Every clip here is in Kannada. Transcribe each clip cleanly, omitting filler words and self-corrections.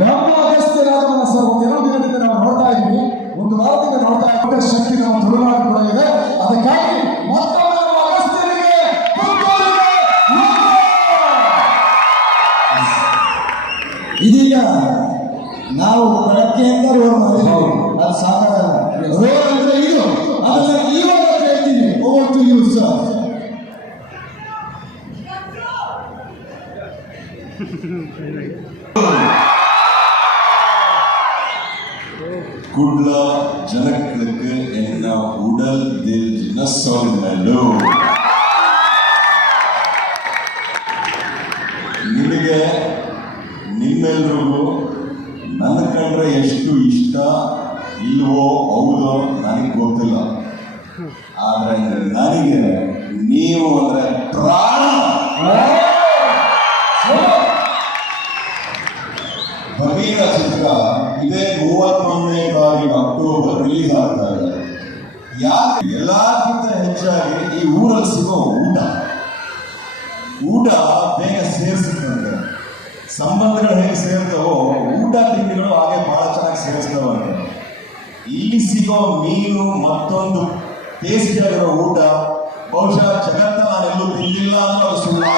ನಮ್ಮ ಅಗಸ್ತ್ಯ ರಾಜಮನ ಸರ್ ಒಂದೆರಡು ದಿನದಿಂದ ನಾವು ನೋಡ್ತಾ ಇದ್ದೀವಿ, ಒಂದು ವಾರದಿಂದ ನೋಡ್ತಾ ಇದ್ದ ಶಕ್ತಿ ನಮ್ಮ ತುಳುನಾಡು ಕೂಡ ಇದೆ. ಅದಕ್ಕಾಗಿ ಮತ್ತೊಮ್ಮೆ ನಮ್ಮ ಅಗಸ್ತ್ಯರಿಗೆ ಇದೀಗ ನಾವು ಬೆಳಗ್ಗೆಯಿಂದ ರೋಡ್ ಮಾಡಿದ್ದೀವಿ, ಅದು ಸಾಕಾಗಲ್ಲ. ರೋಡ್ ಅಂದ್ರೆ ಇದು, ಅದನ್ನ ಇವಾಗ ಹೇಳ್ತೀನಿ. Over to you sir. குட்ல ஜனங்களுக்கு என்ன உடல் தில் ஜனசோல்மெல்லு ನಿಮಗೆ ನಿಮ್ಮೆಲ್ರಿಗೂ ನನ್ನ ಕಂಡ್ರೆ ಎಷ್ಟು ಇಷ್ಟ ಇಲ್ವೋ ಹೌದೋ ನನಗೆ ಗೊತ್ತಿಲ್ಲ, ಆದರೆ ನನಗೆ ನೀವು ಅಂದ್ರೆ ಪ್ರಾಣ. ಭಗೀರ ಚಿತ್ರ ಇದೇ 31ನೇ ತಾರೀಕು ಅಕ್ಟೋಬರ್ ರಿಲೀಸ್ ಆಗ್ತಾ ಇದೆ. ಯಾಕೆ ಎಲ್ಲಕ್ಕಿಂತ ಹೆಚ್ಚಾಗಿ ಈ ಊರಲ್ಲಿ ಸಿಗೋ ಊಟ ಬೇಗ ಸೇರಿಸುತ್ತಂತೆ. ಸಂಬಂಧಗಳು ಹೇಗೆ ಸೇರ್ತವೋ ಊಟ ತಿಂಡಿಗಳು ಹಾಗೆ ಬಹಳ ಚೆನ್ನಾಗಿ ಸೇರಿಸ್ತವಂತೆ. ಇಲ್ಲಿ ಸಿಗೋ ಮೀನು ಮತ್ತೊಂದು ಟೇಸ್ಟಿ ಆಗಿರೋ ಊಟ ಬಹುಶಃ ಜಗತ್ತ ನಾನೆಲ್ಲೂ ತಿಂದಿಲ್ಲ ಅಂದ್ರೆ ಅದು ಸುಳ್ಳು.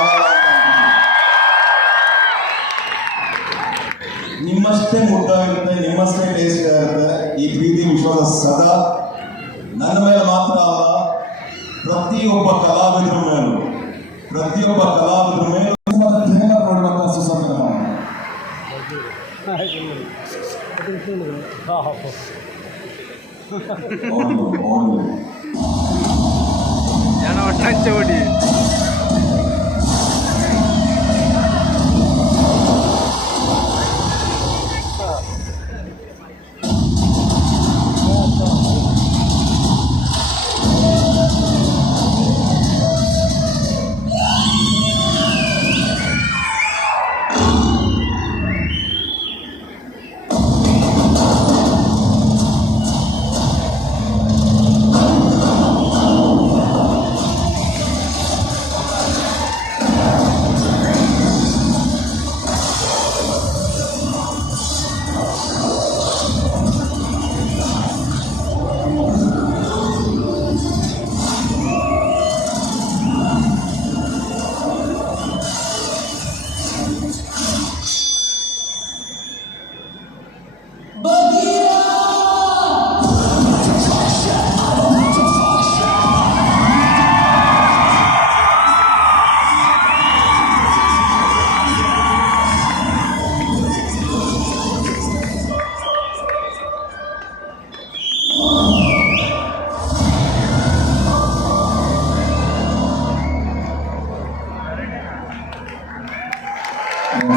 ನಿಮ್ಮಷ್ಟೇ ಮುದ್ದಾಗಿರುತ್ತೆ, ನಿಮ್ಮಷ್ಟೇ ಟೇಸ್ಟ್ ಆಗಿರುತ್ತೆ. ಈ ಪ್ರೀತಿ ವಿಶ್ವಾಸ ಸದಾ ನನ್ನ ಮೇಲೆ ಮಾತ್ರ ಅಲ್ಲ, ಪ್ರತಿಯೊಬ್ಬ ಕಲಾವಿದರ ಮೇಲೂ ಟ್ರೈಲರ್ ನೋಡುವಂತ ಸುಸಂದರ ಜನ ಒಟ್ಟಾಚೆ ಹೊಡಿ